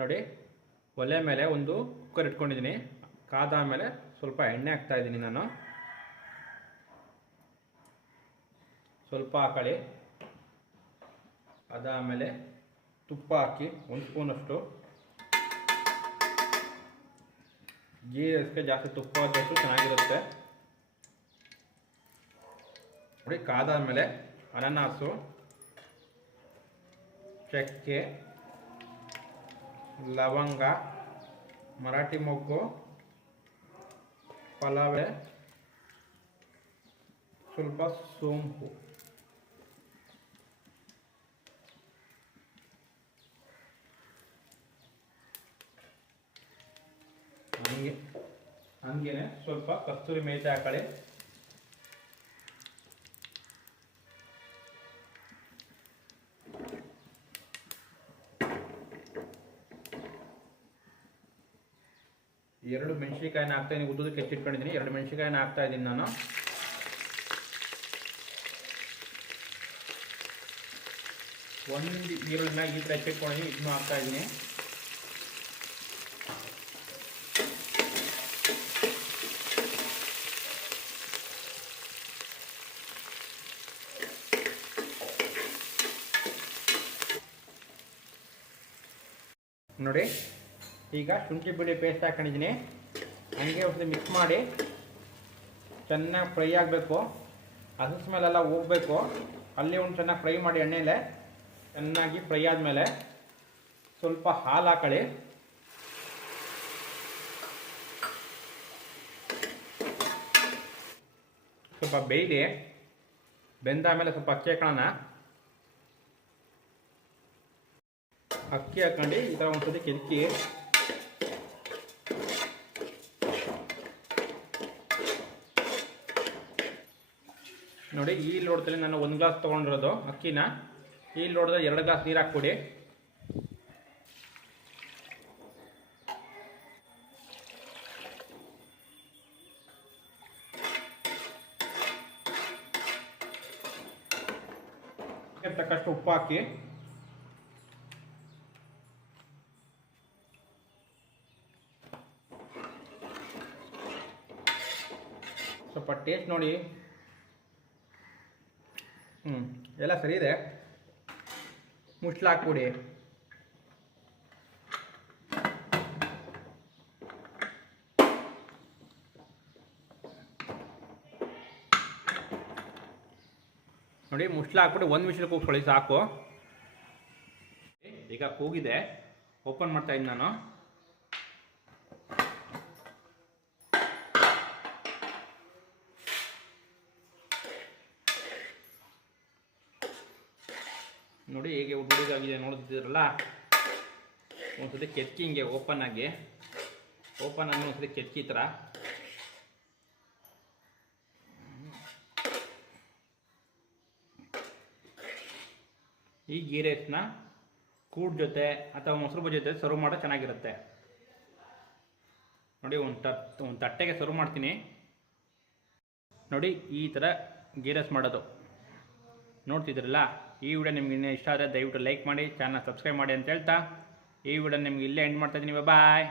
ನೋಡಿ ಒಲೆ ಮೇಲೆ ಒಂದು ಕುಕ್ಕರ್ ಇಟ್ಕೊಂಡಿದ್ದೀನಿ. ಕಾದ ಮೇಲೆ ಸ್ವಲ್ಪ ಎಣ್ಣೆ ಹಾಕ್ತಾ ಇದ್ದೀನಿ ನಾನು. ಸ್ವಲ್ಪ ಹಾಕೊಳ್ಳಿ. ಅದಾದಮೇಲೆ ತುಪ್ಪ ಹಾಕಿ 1 ಸ್ಪೂನಷ್ಟು. ಗೀ ರೈಸ್ಗೆ ಜಾಸ್ತಿ ತುಪ್ಪ ಹಾಕಿದಷ್ಟು ಚೆನ್ನಾಗಿರುತ್ತೆ. ನೋಡಿ ಕಾದಾದಮೇಲೆ ಅನಾನಸು, ಚಕ್ಕೆ, ಲವಂಗ, ಮರಾಠಿ ಮೊಗ್ಗು, ಪಲಾವ್, ಸ್ವಲ್ಪ ಸೋಂಪು, ಹಂಗೇನೆ ಸ್ವಲ್ಪ ಕಸ್ತೂರಿ ಮೇಥಿ ಹಾಕೊಳ್ಳಿ. ಎರಡು ಮೆಣಸಿನಕಾಯಿನ ಹಾಕ್ತಾ ಇದ್ದೀನಿ. ಉದ್ದಕ್ಕೆ ಹೆಚ್ಚಿಟ್ಕೊಂಡಿದ್ದೀನಿ. 2 ಮೆಣಸಿನಕಾಯಿನ ಹಾಕ್ತಾ ಇದ್ದೀನಿ ನಾನು. ಒಂದು ಈರುಳ್ಳಿನ ಈ ಥರ ಹೆಚ್ಚಿಟ್ಕೊಂಡಿದ್ದೀನಿ. ಇದನ್ನು ಹಾಕ್ತಾ ಇದ್ದೀನಿ. ನೋಡಿ ಈಗ ಶುಂಠಿ ಬೆಳ್ಳುಳ್ಳಿ ಪೇಸ್ಟ್ ಹಾಕೊಂಡಿದ್ದೀನಿ. ಹಂಗೆ ಒಂದು ಮಿಕ್ಸ್ ಮಾಡಿ ಚೆನ್ನಾಗಿ ಫ್ರೈ ಆಗಬೇಕು. ಹಸಿ ಸ್ಮೆಲ್ಲೆಲ್ಲ ಹೋಗಬೇಕು. ಅಲ್ಲಿ ಒಂದು ಚೆನ್ನಾಗಿ ಫ್ರೈ ಮಾಡಿ ಎಣ್ಣೆಲೆ ಚೆನ್ನಾಗಿ ಫ್ರೈ ಆದಮೇಲೆ ಸ್ವಲ್ಪ ಹಾಲು ಹಾಕೊಳ್ಳಿ. ಸ್ವಲ್ಪ ಬೇಯಲಿ. ಬೆಂದಾದಮೇಲೆ ಸ್ವಲ್ಪ ಅಕ್ಕಿ ಹಾಕೋಣ. ಅಕ್ಕಿ ಹಾಕೊಂಡು ಈ ಥರ ಒಂದ್ಸತಿ ಕೆದಕಿ. ನೋಡಿ ಈ ಲೋಟದಲ್ಲಿ ನಾನು 1 ಗ್ಲಾಸ್ ತೊಗೊಂಡಿರೋದು ಅಕ್ಕಿನ. ಈ ಲೋಟದಲ್ಲಿ 2 ಗ್ಲಾಸ್ ನೀರು ಹಾಕ್ಬಿಡಿ. ತಕ್ಕಷ್ಟು ಉಪ್ಪು ಹಾಕಿ. ಸ್ವಲ್ಪ ಟೇಸ್ಟ್ ನೋಡಿ. ಎಲ್ಲ ಸರಿ ಇದೆ. ಮುಚ್ಚಳ ಹಾಕ್ಬಿಡಿ. ನೋಡಿ ಮುಚ್ಚಳ ಹಾಕ್ಬಿಟ್ಟು 1 ವಿಷಲ್ ಕೂಗ್ಕೊಳ್ಳಿ ಸಾಕು. ಈಗ ಕೂಗಿದೆ. ಓಪನ್ ಮಾಡ್ತಾ ಇದ್ದೀನಿ ನಾನು. ನೋಡಿ ಹೇಗೆ ಉಡುಗಾಗಿದೆ ನೋಡ್ತಿದ್ದೀರಲ್ಲ. ಒಂದ್ಸತಿ ಕೆಚ್ಚಿ ಹಿಂಗೆ ಓಪನ್ ಆಗಿ ಒಂದ್ಸತಿ ಕೆಚ್ಚಿ ಥರ. ಈ ಗೀ ರೈಸ್ನ ಕೂಡ್ ಜೊತೆ ಅಥವಾ ಮೊಸರು ಜೊತೆ ಸರ್ವ್ ಮಾಡೋ ಚೆನ್ನಾಗಿರುತ್ತೆ. ನೋಡಿ ಒಂದು ತಟ್ಟೆಗೆ ಸರ್ವ್ ಮಾಡ್ತೀನಿ. ನೋಡಿ ಈ ಥರ ಗೀ ರೈಸ್ ಮಾಡೋದು ನೋಡ್ತಿದ್ರಲ್ಲ. ಈ ವಿಡಿಯೋ ನಿಮ್ಗೆ ಇನ್ನೂ ಇಷ್ಟ ಆದರೆ ದಯವಿಟ್ಟು ಲೈಕ್ ಮಾಡಿ, ಚಾನಲ್ ಸಬ್ಸ್ಕ್ರೈಬ್ ಮಾಡಿ ಅಂತ ಹೇಳ್ತಾ ಈ ವಿಡಿಯೋ ನಿಮ್ಗೆ ಇಲ್ಲೇ ಎಂಡ್ ಮಾಡ್ತಾ ಇದ್ದೀನಿ. ಬಾಯ್.